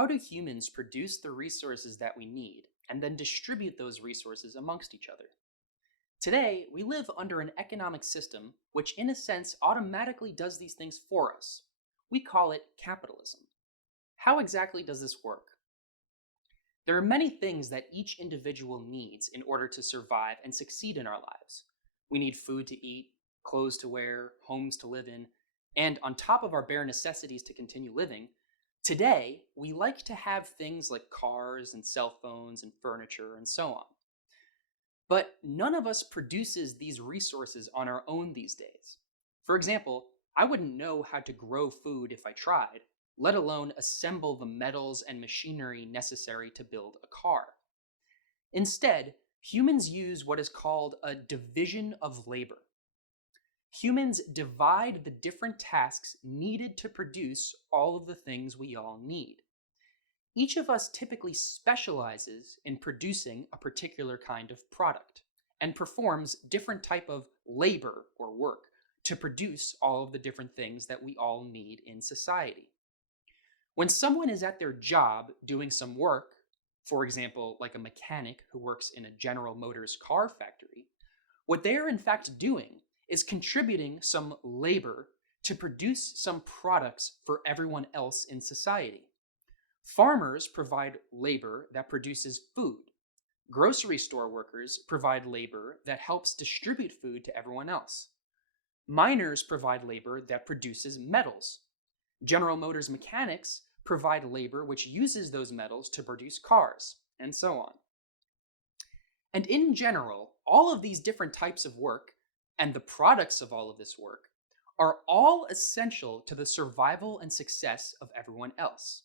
how do humans produce the resources that we need and then distribute those resources amongst each other? Today, we live under an economic system which, in a sense, automatically does these things for us. We call it capitalism. How exactly does this work? There are many things that each individual needs in order to survive and succeed in our lives. We need food to eat, clothes to wear, homes to live in, and on top of our bare necessities to continue living, today we like to have things like cars and cell phones and furniture and so on. But none of us produces these resources on our own these days. For example, I wouldn't know how to grow food if I tried, let alone assemble the metals and machinery necessary to build a car. Instead, humans use what is called a division of labor. Humans divide the different tasks needed to produce all of the things we all need. Each of us typically specializes in producing a particular kind of product and performs different type of labor or work to produce all of the different things that we all need in society. When someone is at their job doing some work, for example, like a mechanic who works in a General Motors car factory, what they are in fact doing is contributing some labor to produce some products for everyone else in society. Farmers provide labor that produces food. Grocery store workers provide labor that helps distribute food to everyone else. Miners provide labor that produces metals. General Motors mechanics provide labor which uses those metals to produce cars, and so on. And in general, all of these different types of work and the products of all of this work are all essential to the survival and success of everyone else.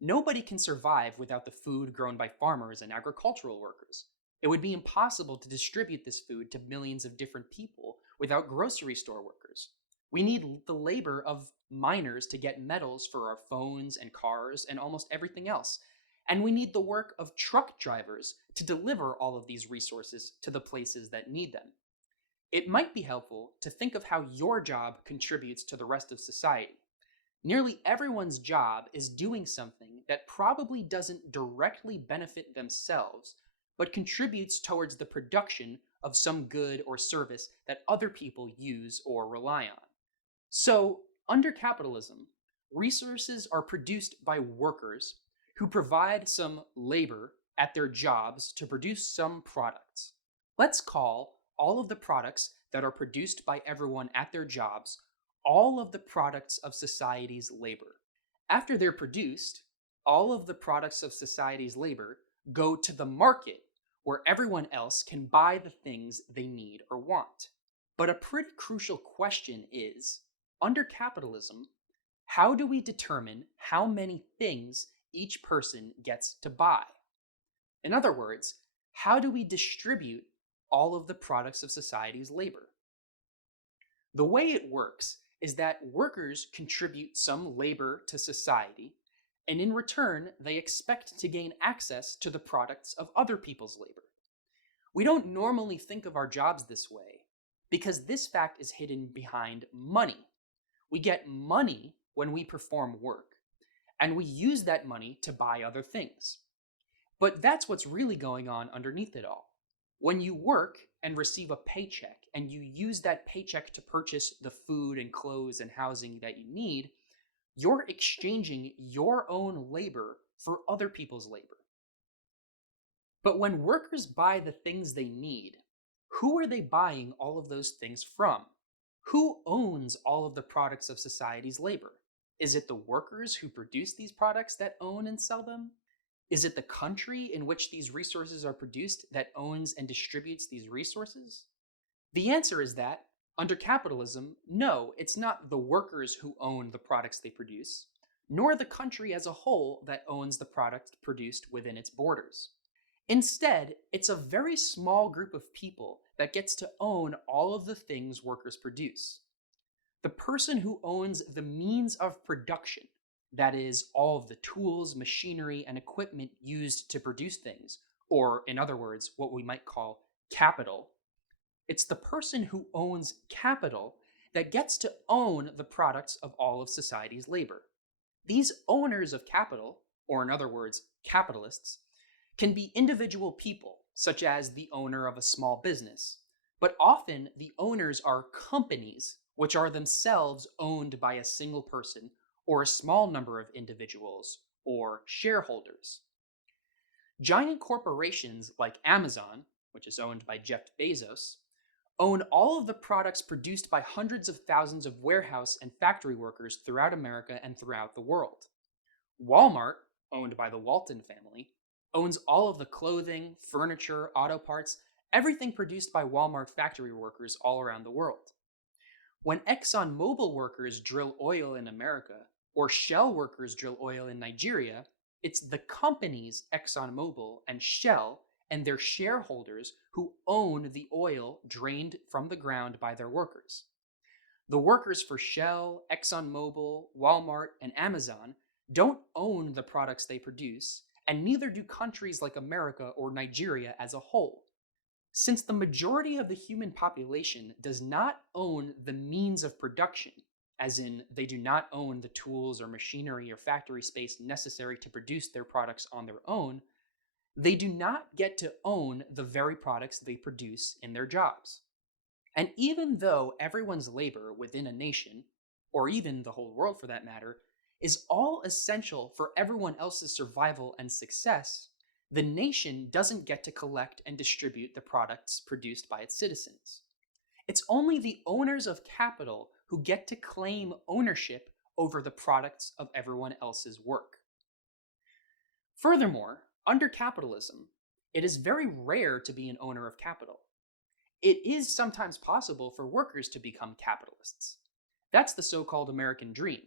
Nobody can survive without the food grown by farmers and agricultural workers. It would be impossible to distribute this food to millions of different people without grocery store workers. We need the labor of miners to get metals for our phones and cars and almost everything else. And we need the work of truck drivers to deliver all of these resources to the places that need them. It might be helpful to think of how your job contributes to the rest of society. Nearly everyone's job is doing something that probably doesn't directly benefit themselves, but contributes towards the production of some good or service that other people use or rely on. So, under capitalism, resources are produced by workers who provide some labor at their jobs to produce some products. Let's call all of the products that are produced by everyone at their jobs all of the products of society's labor. After they're produced, all of the products of society's labor go to the market where everyone else can buy the things they need or want. But a pretty crucial question is, under capitalism, how do we determine how many things each person gets to buy? In other words, how do we distribute all of the products of society's labor? The way it works is that workers contribute some labor to society, and in return, they expect to gain access to the products of other people's labor. We don't normally think of our jobs this way, because this fact is hidden behind money. We get money when we perform work, and we use that money to buy other things. But that's what's really going on underneath it all. When you work and receive a paycheck, and you use that paycheck to purchase the food and clothes and housing that you need, you're exchanging your own labor for other people's labor. But when workers buy the things they need, who are they buying all of those things from? Who owns all of the products of society's labor? Is it the workers who produce these products that own and sell them? Is it the country in which these resources are produced that owns and distributes these resources? The answer is that, under capitalism, no, it's not the workers who own the products they produce, nor the country as a whole that owns the product produced within its borders. Instead, it's a very small group of people that gets to own all of the things workers produce. The person who owns the means of production, that is, all of the tools, machinery, and equipment used to produce things, or in other words, what we might call capital. It's the person who owns capital that gets to own the products of all of society's labor. These owners of capital, or in other words, capitalists, can be individual people, such as the owner of a small business, but often the owners are companies, which are themselves owned by a single person or a small number of individuals or shareholders. Giant corporations like Amazon, which is owned by Jeff Bezos, own all of the products produced by hundreds of thousands of warehouse and factory workers throughout America and throughout the world. Walmart, owned by the Walton family, owns all of the clothing, furniture, auto parts, everything produced by Walmart factory workers all around the world. When ExxonMobil workers drill oil in America, or Shell workers drill oil in Nigeria, it's the companies ExxonMobil and Shell and their shareholders who own the oil drained from the ground by their workers. The workers for Shell, ExxonMobil, Walmart, and Amazon don't own the products they produce, and neither do countries like America or Nigeria as a whole. Since the majority of the human population does not own the means of production, as in they do not own the tools or machinery or factory space necessary to produce their products on their own, they do not get to own the very products they produce in their jobs. And even though everyone's labor within a nation, or even the whole world for that matter, is all essential for everyone else's survival and success, the nation doesn't get to collect and distribute the products produced by its citizens. It's only the owners of capital who get to claim ownership over the products of everyone else's work. Furthermore, under capitalism, it is very rare to be an owner of capital. It is sometimes possible for workers to become capitalists. That's the so-called American dream.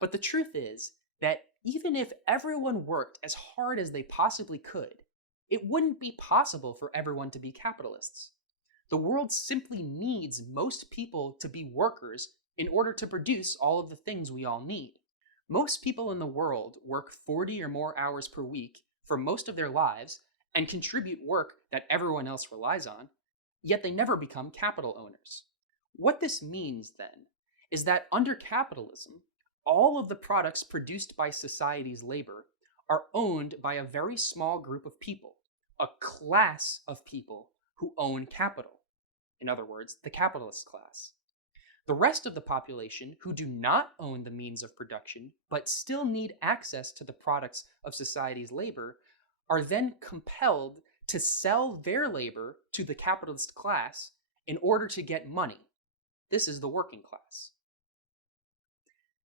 But the truth is that even if everyone worked as hard as they possibly could, it wouldn't be possible for everyone to be capitalists. The world simply needs most people to be workers in order to produce all of the things we all need. Most people in the world work 40 or more hours per week for most of their lives and contribute work that everyone else relies on, yet they never become capital owners. What this means, then, is that under capitalism, all of the products produced by society's labor are owned by a very small group of people, a class of people who own capital. In other words, the capitalist class. The rest of the population who do not own the means of production, but still need access to the products of society's labor, are then compelled to sell their labor to the capitalist class in order to get money. This is the working class.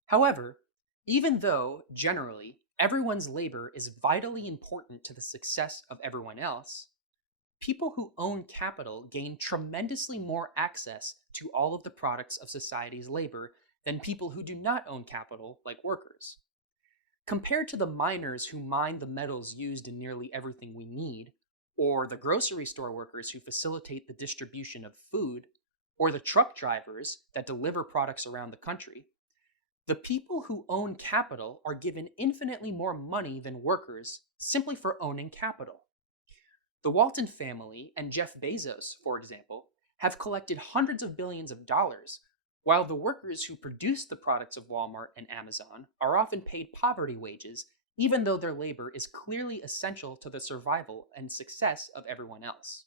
However, even though, generally, everyone's labor is vitally important to the success of everyone else, people who own capital gain tremendously more access to all of the products of society's labor than people who do not own capital, like workers. Compared to the miners who mine the metals used in nearly everything we need, or the grocery store workers who facilitate the distribution of food, or the truck drivers that deliver products around the country, the people who own capital are given infinitely more money than workers simply for owning capital. The Walton family and Jeff Bezos, for example, have collected hundreds of billions of dollars, while the workers who produce the products of Walmart and Amazon are often paid poverty wages, even though their labor is clearly essential to the survival and success of everyone else.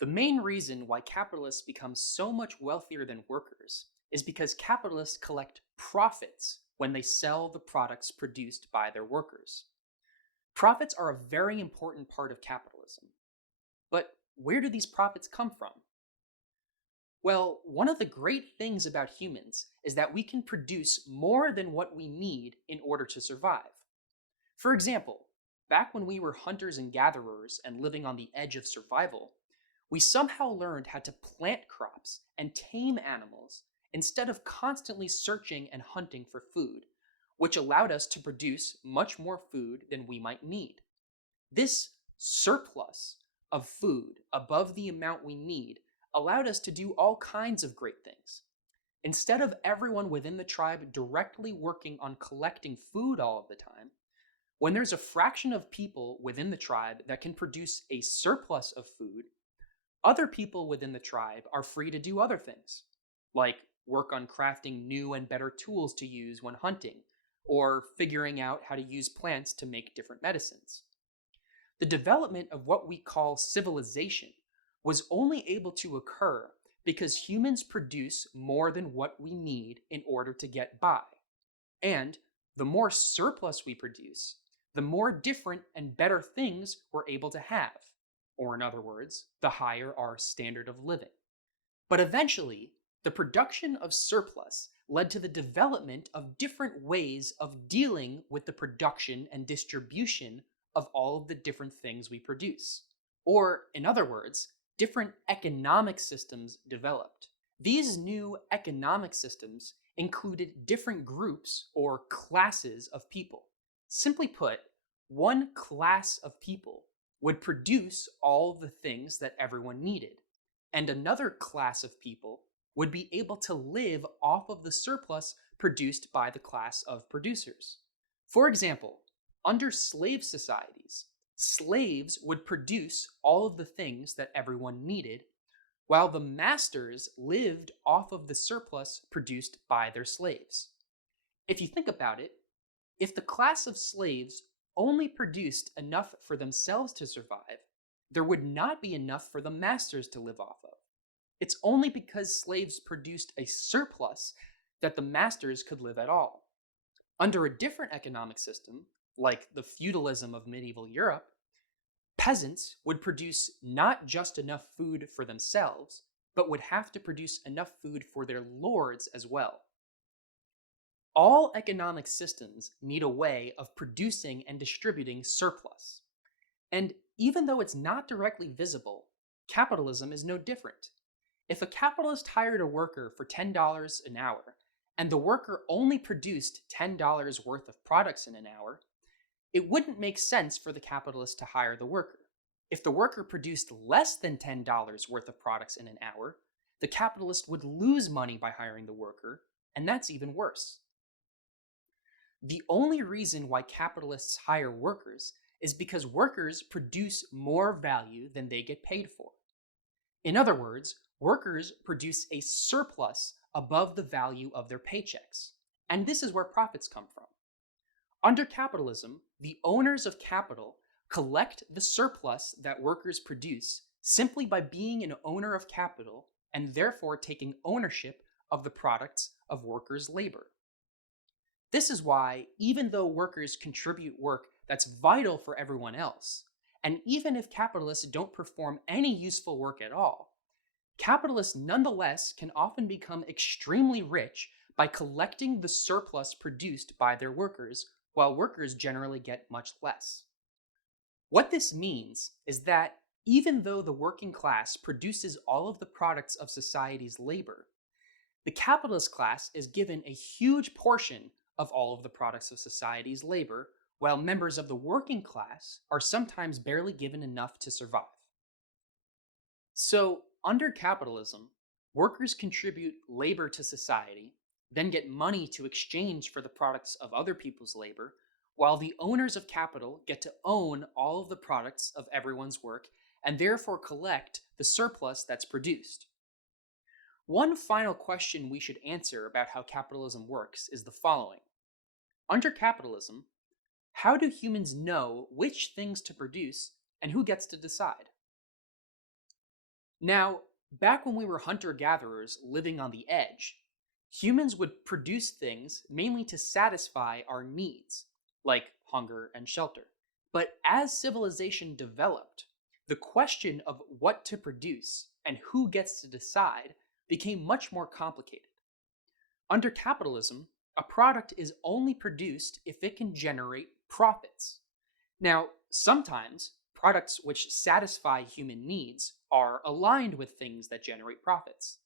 The main reason why capitalists become so much wealthier than workers is because capitalists collect profits when they sell the products produced by their workers. Profits are a very important part of capitalism. But where do these profits come from? Well, one of the great things about humans is that we can produce more than what we need in order to survive. For example, back when we were hunters and gatherers and living on the edge of survival, we somehow learned how to plant crops and tame animals instead of constantly searching and hunting for food, which allowed us to produce much more food than we might need. This surplus of food above the amount we need allowed us to do all kinds of great things. Instead of everyone within the tribe directly working on collecting food all of the time, when there's a fraction of people within the tribe that can produce a surplus of food, other people within the tribe are free to do other things, like work on crafting new and better tools to use when hunting, or figuring out how to use plants to make different medicines. The development of what we call civilization was only able to occur because humans produce more than what we need in order to get by. And the more surplus we produce, the more different and better things we're able to have. Or, in other words, the higher our standard of living. But eventually, the production of surplus led to the development of different ways of dealing with the production and distribution of all of the different things we produce. Or, in other words, different economic systems developed. These new economic systems included different groups or classes of people. Simply put, one class of people would produce all the things that everyone needed, and another class of people would be able to live off of the surplus produced by the class of producers. For example, under slave societies, slaves would produce all of the things that everyone needed, while the masters lived off of the surplus produced by their slaves. If you think about it, if the class of slaves only produced enough for themselves to survive, there would not be enough for the masters to live off of. It's only because slaves produced a surplus that the masters could live at all. Under a different economic system, like the feudalism of medieval Europe, peasants would produce not just enough food for themselves, but would have to produce enough food for their lords as well. All economic systems need a way of producing and distributing surplus. And even though it's not directly visible, capitalism is no different. If a capitalist hired a worker for $10 an hour, and the worker only produced $10 worth of products in an hour, it wouldn't make sense for the capitalist to hire the worker. If the worker produced less than $10 worth of products in an hour, the capitalist would lose money by hiring the worker, and that's even worse. The only reason why capitalists hire workers is because workers produce more value than they get paid for. In other words, workers produce a surplus above the value of their paychecks, and this is where profits come from. Under capitalism, the owners of capital collect the surplus that workers produce simply by being an owner of capital and therefore taking ownership of the products of workers' labor. This is why, even though workers contribute work that's vital for everyone else, and even if capitalists don't perform any useful work at all, capitalists nonetheless can often become extremely rich by collecting the surplus produced by their workers, while workers generally get much less. What this means is that even though the working class produces all of the products of society's labor, the capitalist class is given a huge portion of all of the products of society's labor, while members of the working class are sometimes barely given enough to survive. So, under capitalism, workers contribute labor to society, then get money to exchange for the products of other people's labor, while the owners of capital get to own all of the products of everyone's work and therefore collect the surplus that's produced. One final question we should answer about how capitalism works is the following. Under capitalism, how do humans know which things to produce and who gets to decide? Now, back when we were hunter-gatherers living on the edge, humans would produce things mainly to satisfy our needs, like hunger and shelter. But as civilization developed, the question of what to produce and who gets to decide became much more complicated. Under capitalism, a product is only produced if it can generate profits. Now, sometimes products which satisfy human needs are aligned with things that generate profits.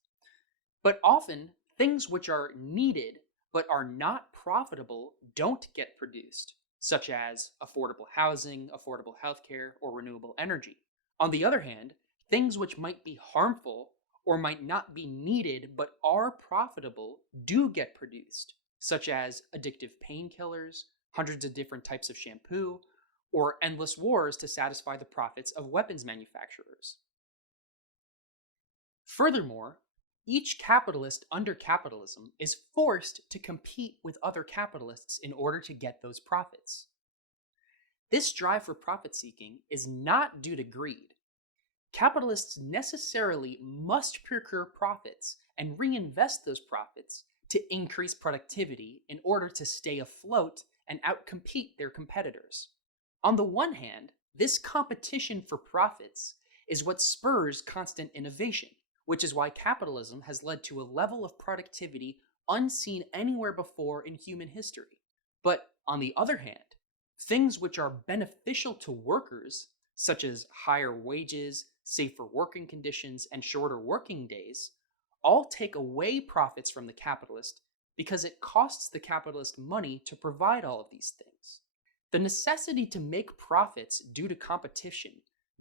But often, things which are needed but are not profitable don't get produced, such as affordable housing, affordable healthcare, or renewable energy. On the other hand, things which might be harmful or might not be needed but are profitable do get produced, such as addictive painkillers, hundreds of different types of shampoo, or endless wars to satisfy the profits of weapons manufacturers. Furthermore, Each capitalist under capitalism is forced to compete with other capitalists in order to get those profits. This drive for profit seeking is not due to greed. Capitalists necessarily must procure profits and reinvest those profits to increase productivity in order to stay afloat and outcompete their competitors. On the one hand, this competition for profits is what spurs constant innovation, which is why capitalism has led to a level of productivity unseen anywhere before in human history. But on the other hand, things which are beneficial to workers, such as higher wages, safer working conditions, and shorter working days, all take away profits from the capitalist because it costs the capitalist money to provide all of these things. The necessity to make profits due to competition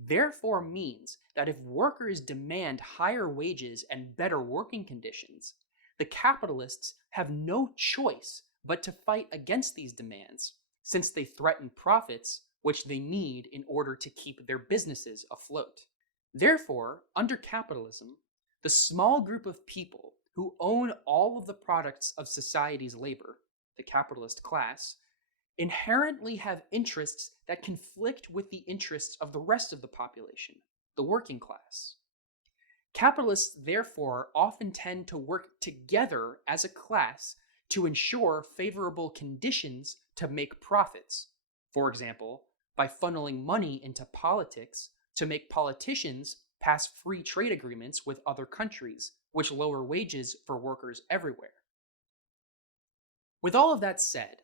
therefore means that if workers demand higher wages and better working conditions, the capitalists have no choice but to fight against these demands, since they threaten profits which they need in order to keep their businesses afloat. Therefore, under capitalism, the small group of people who own all of the products of society's labor, the capitalist class, inherently have interests that conflict with the interests of the rest of the population, the working class. Capitalists, therefore, often tend to work together as a class to ensure favorable conditions to make profits. For example, by funneling money into politics to make politicians pass free trade agreements with other countries, which lower wages for workers everywhere. With all of that said,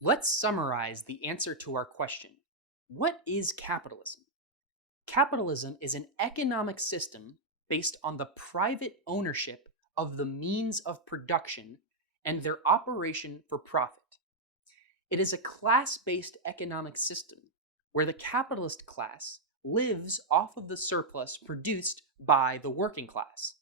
let's summarize the answer to our question. What is capitalism? Capitalism is an economic system based on the private ownership of the means of production and their operation for profit. It is a class-based economic system where the capitalist class lives off of the surplus produced by the working class.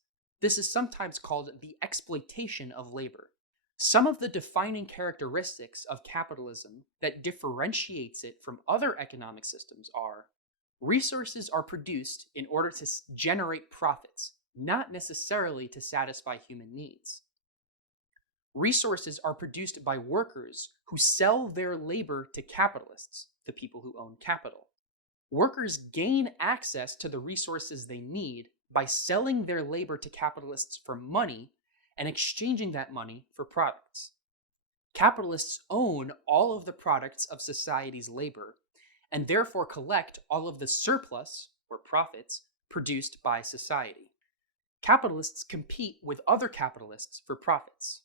This is sometimes called the exploitation of labor. Some of the defining characteristics of capitalism that differentiates it from other economic systems are: resources are produced in order to generate profits, not necessarily to satisfy human needs. Resources are produced by workers who sell their labor to capitalists, the people who own capital. Workers gain access to the resources they need by selling their labor to capitalists for money and exchanging that money for products. Capitalists own all of the products of society's labor and therefore collect all of the surplus, or profits, produced by society. Capitalists compete with other capitalists for profits.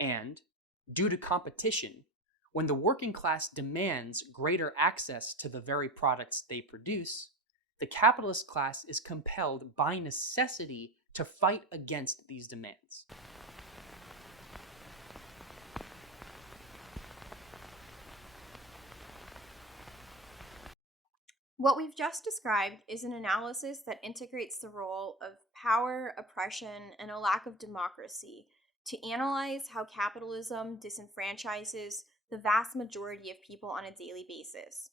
And, due to competition, when the working class demands greater access to the very products they produce, the capitalist class is compelled by necessity to fight against these demands. What we've just described is an analysis that integrates the role of power, oppression, and a lack of democracy to analyze how capitalism disenfranchises the vast majority of people on a daily basis.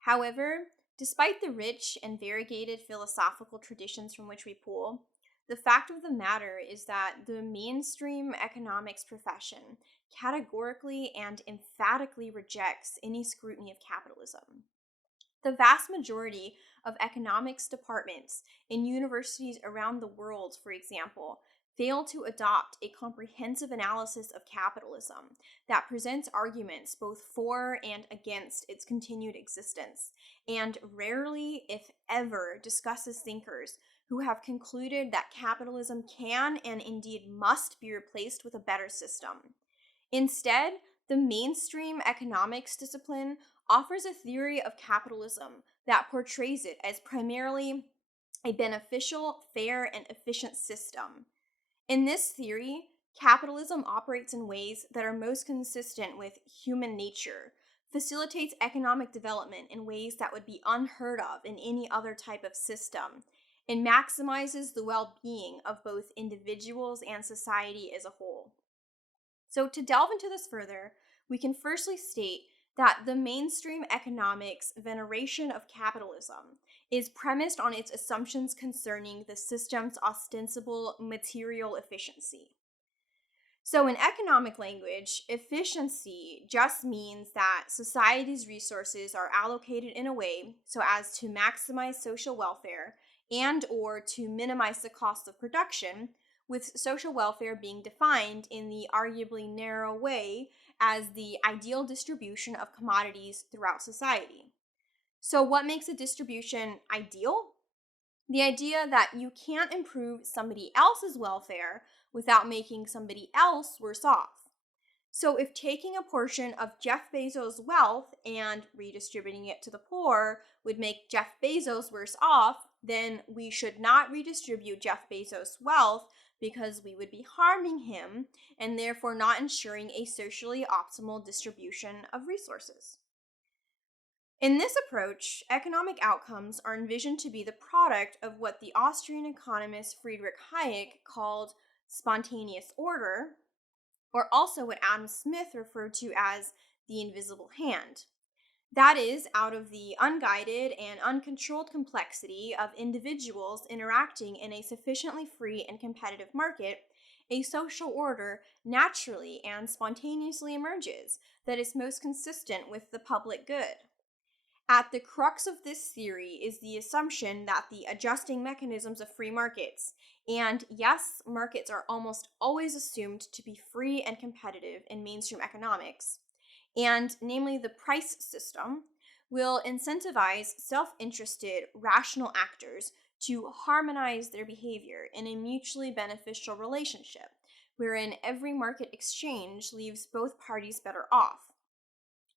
However, despite the rich and variegated philosophical traditions from which we pull, the fact of the matter is that the mainstream economics profession categorically and emphatically rejects any scrutiny of capitalism. The vast majority of economics departments in universities around the world, for example, fail to adopt a comprehensive analysis of capitalism that presents arguments both for and against its continued existence, and rarely, if ever, discusses thinkers who have concluded that capitalism can and indeed must be replaced with a better system. Instead, the mainstream economics discipline offers a theory of capitalism that portrays it as primarily a beneficial, fair, and efficient system. In this theory, capitalism operates in ways that are most consistent with human nature, facilitates economic development in ways that would be unheard of in any other type of system, and maximizes the well-being of both individuals and society as a whole. So, to delve into this further, we can firstly state that the mainstream economics veneration of capitalism is premised on its assumptions concerning the system's ostensible material efficiency. So, in economic language, efficiency just means that society's resources are allocated in a way so as to maximize social welfare and or to minimize the cost of production, with social welfare being defined in the arguably narrow way as the ideal distribution of commodities throughout society. So, what makes a distribution ideal? The idea that you can't improve somebody else's welfare without making somebody else worse off. So, if taking a portion of Jeff Bezos' wealth and redistributing it to the poor would make Jeff Bezos worse off, then we should not redistribute Jeff Bezos' wealth because we would be harming him and therefore not ensuring a socially optimal distribution of resources. In this approach, economic outcomes are envisioned to be the product of what the Austrian economist Friedrich Hayek called spontaneous order, or also what Adam Smith referred to as the invisible hand. That is, out of the unguided and uncontrolled complexity of individuals interacting in a sufficiently free and competitive market, a social order naturally and spontaneously emerges that is most consistent with the public good. At the crux of this theory is the assumption that the adjusting mechanisms of free markets, and yes, markets are almost always assumed to be free and competitive in mainstream economics, and namely the price system, will incentivize self-interested, rational actors to harmonize their behavior in a mutually beneficial relationship, wherein every market exchange leaves both parties better off.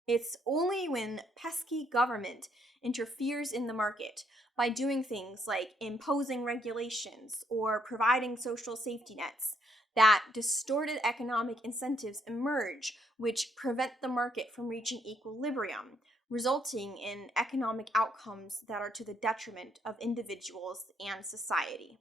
It's only when pesky government interferes in the market by doing things like imposing regulations or providing social safety nets that distorted economic incentives emerge, which prevent the market from reaching equilibrium, resulting in economic outcomes that are to the detriment of individuals and society.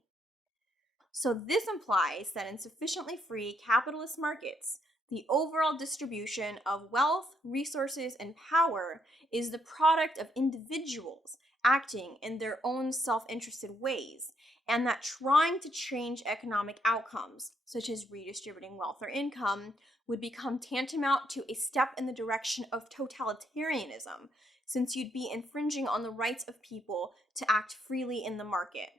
So, this implies that in sufficiently free capitalist markets, the overall distribution of wealth, resources, and power is the product of individuals acting in their own self interested ways, and that trying to change economic outcomes, such as redistributing wealth or income, would become tantamount to a step in the direction of totalitarianism, since you'd be infringing on the rights of people to act freely in the market.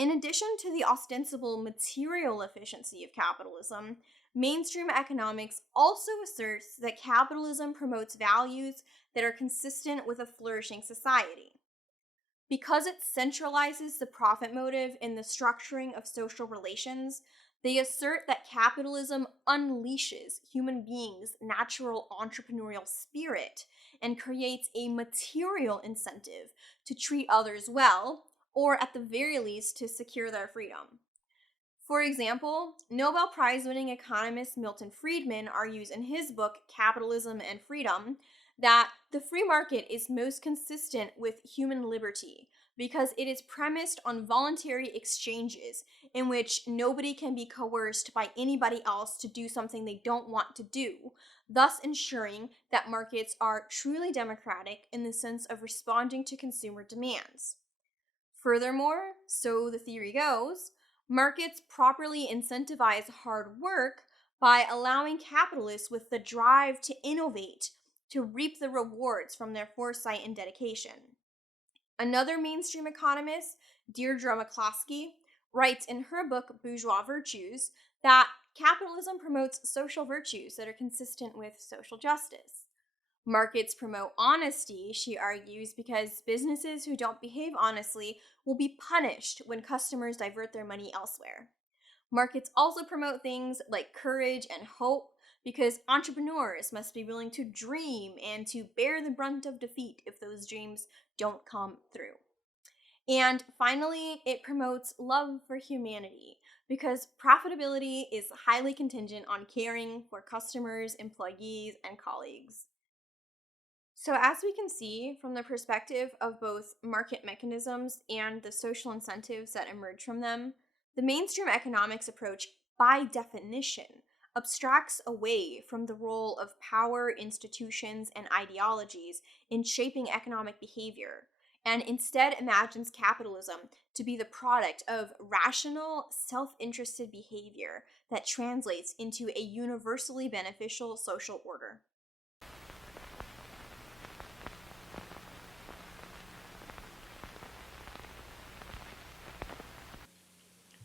In addition to the ostensible material efficiency of capitalism, mainstream economics also asserts that capitalism promotes values that are consistent with a flourishing society. Because it centralizes the profit motive in the structuring of social relations, they assert that capitalism unleashes human beings' natural entrepreneurial spirit and creates a material incentive to treat others well, or at the very least to secure their freedom. For example, Nobel Prize winning economist Milton Friedman argues in his book Capitalism and Freedom that the free market is most consistent with human liberty because it is premised on voluntary exchanges in which nobody can be coerced by anybody else to do something they don't want to do, thus ensuring that markets are truly democratic in the sense of responding to consumer demands. Furthermore, so the theory goes, markets properly incentivize hard work by allowing capitalists with the drive to innovate to reap the rewards from their foresight and dedication. Another mainstream economist, Deirdre McCloskey, writes in her book Bourgeois Virtues that capitalism promotes social virtues that are consistent with social justice. Markets promote honesty, she argues, because businesses who don't behave honestly will be punished when customers divert their money elsewhere. Markets also promote things like courage and hope because entrepreneurs must be willing to dream and to bear the brunt of defeat if those dreams don't come through. And finally, it promotes love for humanity because profitability is highly contingent on caring for customers, employees, and colleagues. So, as we can see from the perspective of both market mechanisms and the social incentives that emerge from them, the mainstream economics approach, by definition, abstracts away from the role of power, institutions, and ideologies in shaping economic behavior, and instead imagines capitalism to be the product of rational, self-interested behavior that translates into a universally beneficial social order.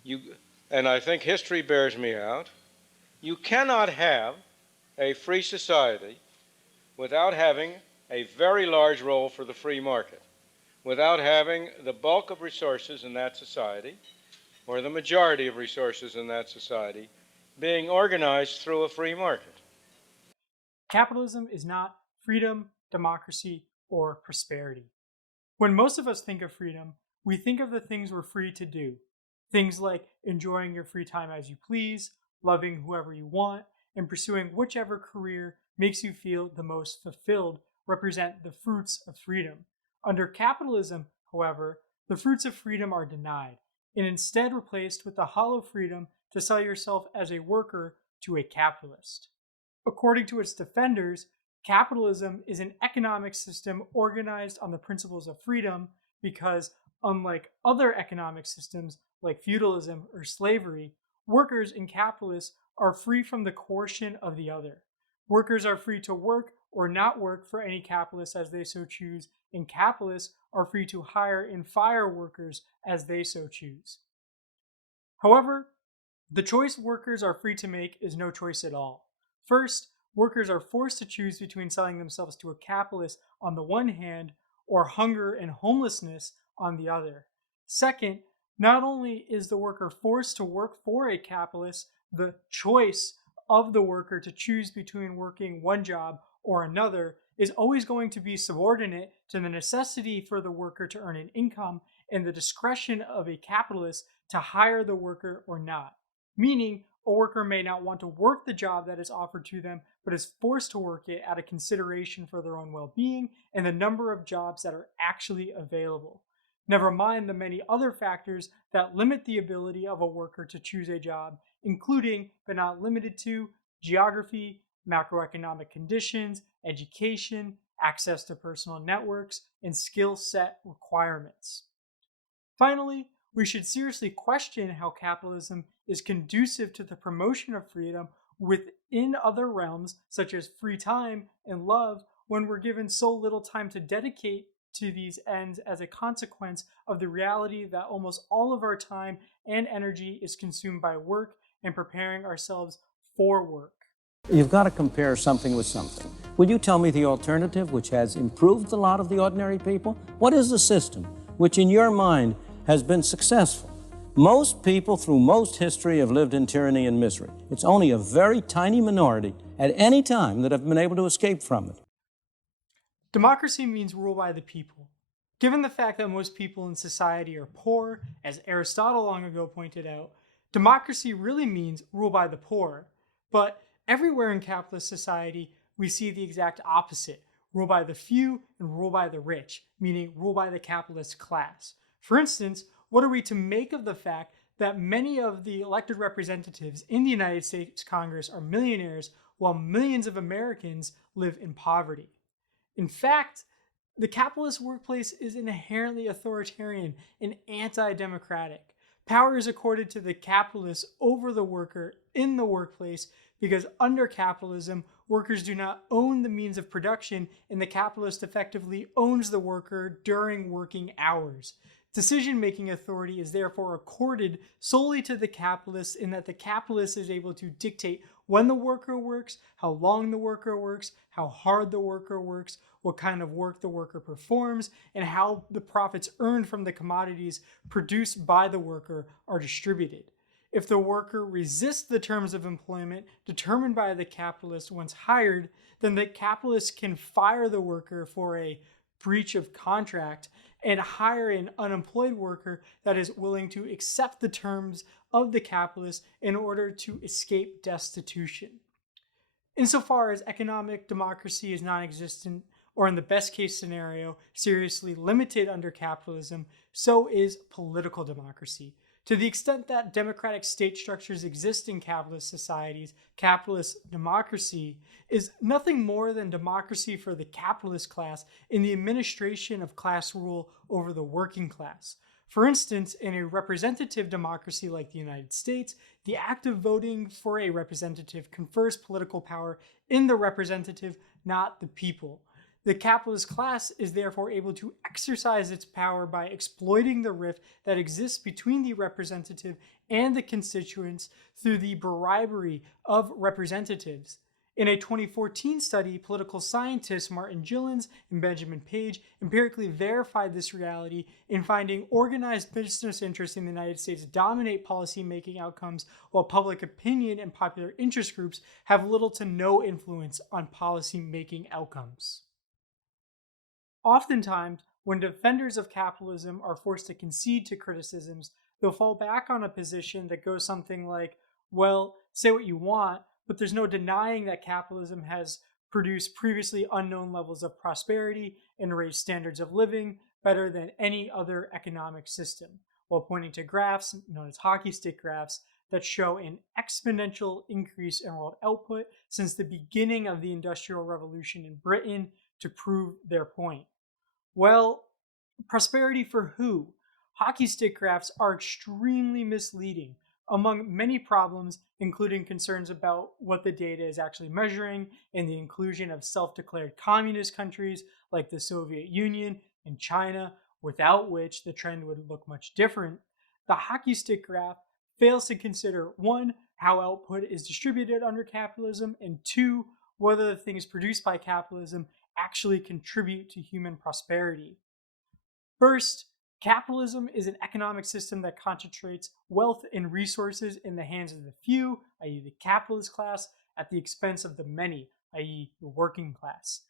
You, and I think history bears me out, you cannot have a free society without having a very large role for the free market, without having the bulk of resources in that society, or the majority of resources in that society, being organized through a free market. Capitalism is not freedom, democracy, or prosperity. When most of us think of freedom, we think of the things we're free to do. Things like enjoying your free time as you please, loving whoever you want, and pursuing whichever career makes you feel the most fulfilled represent the fruits of freedom. Under capitalism, however, the fruits of freedom are denied and instead replaced with the hollow freedom to sell yourself as a worker to a capitalist. According to its defenders, capitalism is an economic system organized on the principles of freedom because, unlike other economic systems like feudalism or slavery, workers and capitalists are free from the coercion of the other. Workers are free to work or not work for any capitalist as they so choose, and capitalists are free to hire and fire workers as they so choose. However, the choice workers are free to make is no choice at all. First, workers are forced to choose between selling themselves to a capitalist on the one hand or hunger and homelessness on the other. Second, not only is the worker forced to work for a capitalist, the choice of the worker to choose between working one job or another is always going to be subordinate to the necessity for the worker to earn an income and the discretion of a capitalist to hire the worker or not. Meaning, a worker may not want to work the job that is offered to them, but is forced to work it out of consideration for their own well-being and the number of jobs that are actually available. Never mind the many other factors that limit the ability of a worker to choose a job, including, but not limited to, geography, macroeconomic conditions, education, access to personal networks, and skill set requirements. Finally, we should seriously question how capitalism is conducive to the promotion of freedom within other realms, such as free time and love, when we're given so little time to dedicate to these ends as a consequence of the reality that almost all of our time and energy is consumed by work and preparing ourselves for work. You've got to compare something with something. Will you tell me the alternative, which has improved the lot of the ordinary people? What is the system which, in your mind, has been successful? Most people through most history have lived in tyranny and misery. It's only a very tiny minority at any time that have been able to escape from it. Democracy means rule by the people. Given the fact that most people in society are poor, as Aristotle long ago pointed out, democracy really means rule by the poor. But everywhere in capitalist society, we see the exact opposite: rule by the few and rule by the rich, meaning rule by the capitalist class. For instance, what are we to make of the fact that many of the elected representatives in the United States Congress are millionaires while millions of Americans live in poverty? In fact, the capitalist workplace is inherently authoritarian and anti-democratic. Power is accorded to the capitalist over the worker in the workplace because under capitalism, workers do not own the means of production and the capitalist effectively owns the worker during working hours. Decision-making authority is therefore accorded solely to the capitalist in that the capitalist is able to dictate when the worker works, how long the worker works, how hard the worker works, what kind of work the worker performs, and how the profits earned from the commodities produced by the worker are distributed. If the worker resists the terms of employment determined by the capitalist once hired, then the capitalist can fire the worker for a breach of contract and hire an unemployed worker that is willing to accept the terms of the capitalist in order to escape destitution. Insofar as economic democracy is non-existent, or in the best case scenario, seriously limited under capitalism, so is political democracy. To the extent that democratic state structures exist in capitalist societies, capitalist democracy is nothing more than democracy for the capitalist class in the administration of class rule over the working class. For instance, in a representative democracy like the United States, the act of voting for a representative confers political power in the representative, not the people. The capitalist class is therefore able to exercise its power by exploiting the rift that exists between the representative and the constituents through the bribery of representatives. In a 2014 study, political scientists Martin Gilens and Benjamin Page empirically verified this reality in finding organized business interests in the United States dominate policy-making outcomes, while public opinion and popular interest groups have little to no influence on policy-making outcomes. Oftentimes, when defenders of capitalism are forced to concede to criticisms, they'll fall back on a position that goes something like, well, say what you want, but there's no denying that capitalism has produced previously unknown levels of prosperity and raised standards of living better than any other economic system, while pointing to graphs known as hockey stick graphs that show an exponential increase in world output since the beginning of the Industrial Revolution in Britain to prove their point. Well, prosperity for who? Hockey stick graphs are extremely misleading. Among many problems, including concerns about what the data is actually measuring and the inclusion of self-declared communist countries like the Soviet Union and China, without which the trend would look much different, the hockey stick graph fails to consider 1. How output is distributed under capitalism, and 2. Whether the things produced by capitalism actually contribute to human prosperity. First, capitalism is an economic system that concentrates wealth and resources in the hands of the few, i.e. the capitalist class, at the expense of the many, i.e. the working class.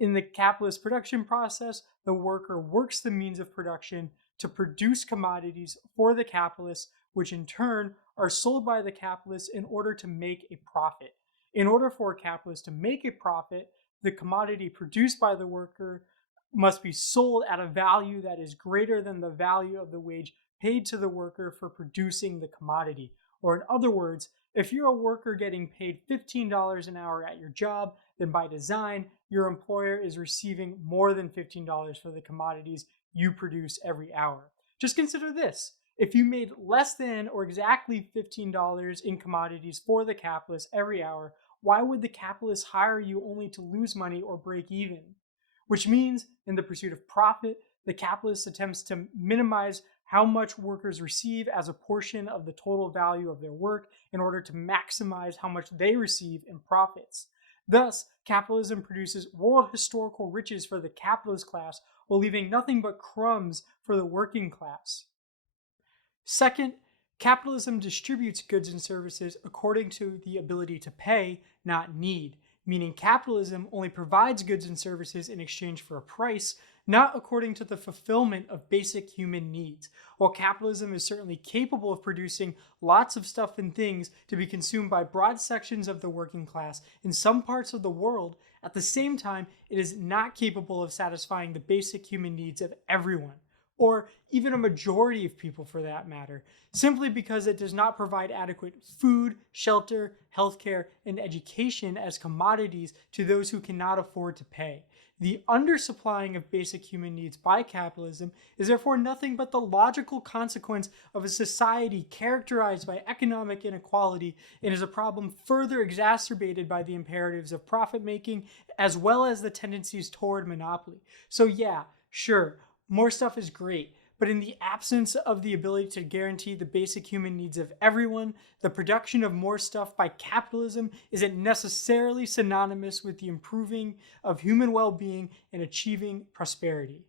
In the capitalist production process, the worker works the means of production to produce commodities for the capitalists, which in turn are sold by the capitalists in order to make a profit. In order for a capitalist to make a profit, the commodity produced by the worker must be sold at a value that is greater than the value of the wage paid to the worker for producing the commodity. Or in other words, if you're a worker getting paid $15 an hour at your job, then by design, your employer is receiving more than $15 for the commodities you produce every hour. Just consider this. If you made less than or exactly $15 in commodities for the capitalist every hour, why would the capitalist hire you only to lose money or break even? Which means, in the pursuit of profit, the capitalist attempts to minimize how much workers receive as a portion of the total value of their work in order to maximize how much they receive in profits. Thus, capitalism produces world historical riches for the capitalist class while leaving nothing but crumbs for the working class. Second, capitalism distributes goods and services according to the ability to pay, not need, meaning capitalism only provides goods and services in exchange for a price, not according to the fulfillment of basic human needs. While capitalism is certainly capable of producing lots of stuff and things to be consumed by broad sections of the working class in some parts of the world, at the same time, it is not capable of satisfying the basic human needs of everyone, or even a majority of people for that matter, simply because it does not provide adequate food, shelter, healthcare, and education as commodities to those who cannot afford to pay. The undersupplying of basic human needs by capitalism is therefore nothing but the logical consequence of a society characterized by economic inequality, and is a problem further exacerbated by the imperatives of profit-making as well as the tendencies toward monopoly. So yeah, sure, more stuff is great, but in the absence of the ability to guarantee the basic human needs of everyone, the production of more stuff by capitalism isn't necessarily synonymous with the improving of human well-being and achieving prosperity.